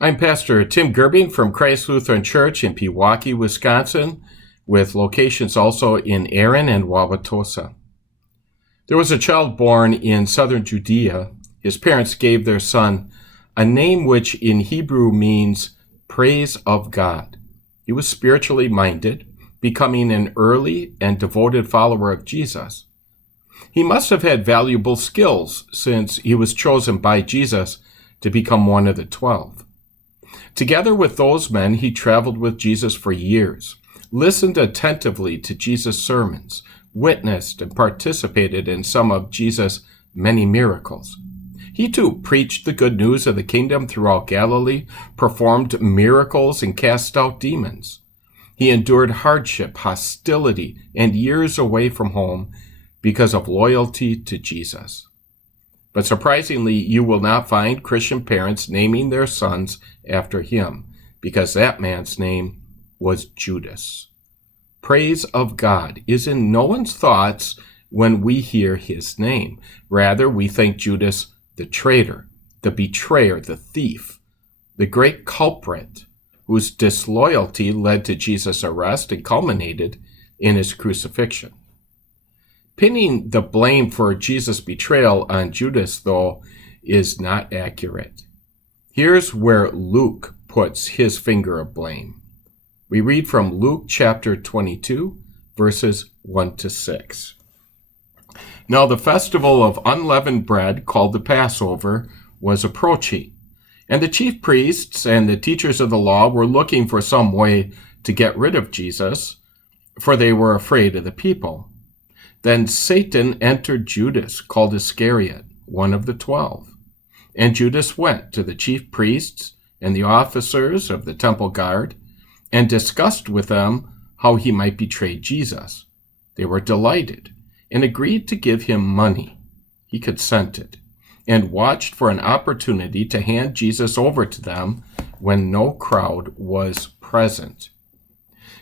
I'm Pastor Tim Gerbing from Christ Lutheran Church in Pewaukee, Wisconsin, with locations also in Erin and Wauwatosa. There was a child born in southern Judea. His parents gave their son a name which in Hebrew means praise of God. He was spiritually minded, becoming an early and devoted follower of Jesus. He must have had valuable skills since he was chosen by Jesus to become one of the 12. Together with those men, he traveled with Jesus for years, listened attentively to Jesus' sermons, witnessed and participated in some of Jesus' many miracles. He too preached the good news of the kingdom throughout Galilee, performed miracles, and cast out demons. He endured hardship, hostility, and years away from home because of loyalty to Jesus. But surprisingly, you will not find Christian parents naming their sons after him, because that man's name was Judas. Praise of God is in no one's thoughts when we hear his name. Rather, we think Judas the traitor, the betrayer, the thief, the great culprit whose disloyalty led to Jesus' arrest and culminated in his crucifixion. Pinning the blame for Jesus' betrayal on Judas, though, is not accurate. Here's where Luke puts his finger of blame. We read from Luke chapter 22, verses 1 to 6. Now the festival of unleavened bread, called the Passover, was approaching, and the chief priests and the teachers of the law were looking for some way to get rid of Jesus, for they were afraid of the people. Then Satan entered Judas, called Iscariot, one of the 12. And Judas went to the chief priests and the officers of the temple guard and discussed with them how he might betray Jesus. They were delighted and agreed to give him money. He consented and watched for an opportunity to hand Jesus over to them when no crowd was present.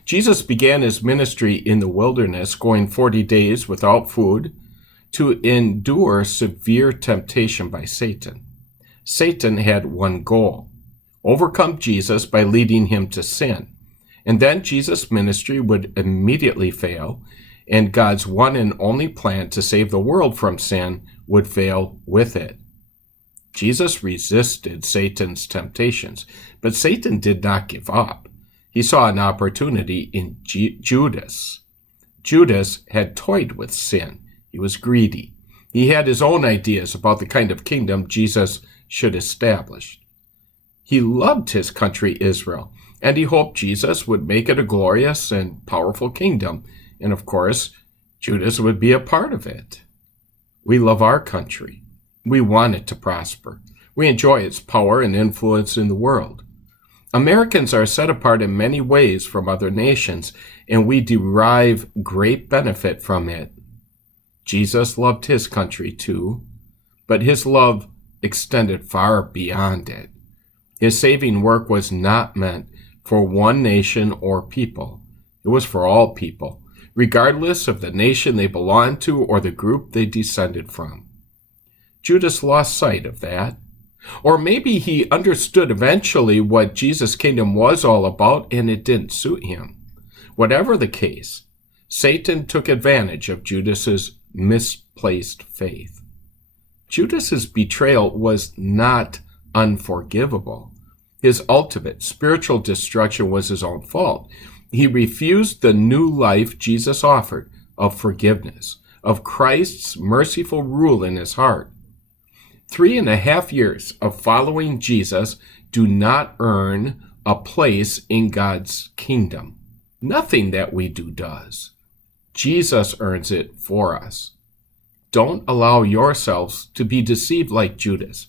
Jesus began his ministry in the wilderness, going 40 days without food, to endure severe temptation by Satan. Satan had one goal: overcome Jesus by leading him to sin. And then Jesus' ministry would immediately fail, and God's one and only plan to save the world from sin would fail with it. Jesus resisted Satan's temptations, but Satan did not give up. He saw an opportunity in Judas. Judas had toyed with sin. He was greedy. He had his own ideas about the kind of kingdom Jesus should establish. He loved his country Israel, and he hoped Jesus would make it a glorious and powerful kingdom. And of course, Judas would be a part of it. We love our country. We want it to prosper. We enjoy its power and influence in the world. Americans are set apart in many ways from other nations, and we derive great benefit from it. Jesus loved his country too, but his love extended far beyond it. His saving work was not meant for one nation or people. It was for all people, regardless of the nation they belonged to or the group they descended from. Judas lost sight of that. Or maybe he understood eventually what Jesus' kingdom was all about and it didn't suit him. Whatever the case, Satan took advantage of Judas's misplaced faith. Judas's betrayal was not unforgivable. His ultimate spiritual destruction was his own fault. He refused the new life Jesus offered of forgiveness, of Christ's merciful rule in his heart. 3.5 years of following Jesus do not earn a place in God's kingdom. Nothing that we do does. Jesus earns it for us. Don't allow yourselves to be deceived like Judas.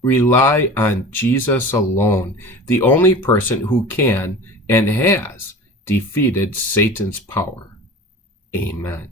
Rely on Jesus alone, the only person who can and has defeated Satan's power. Amen.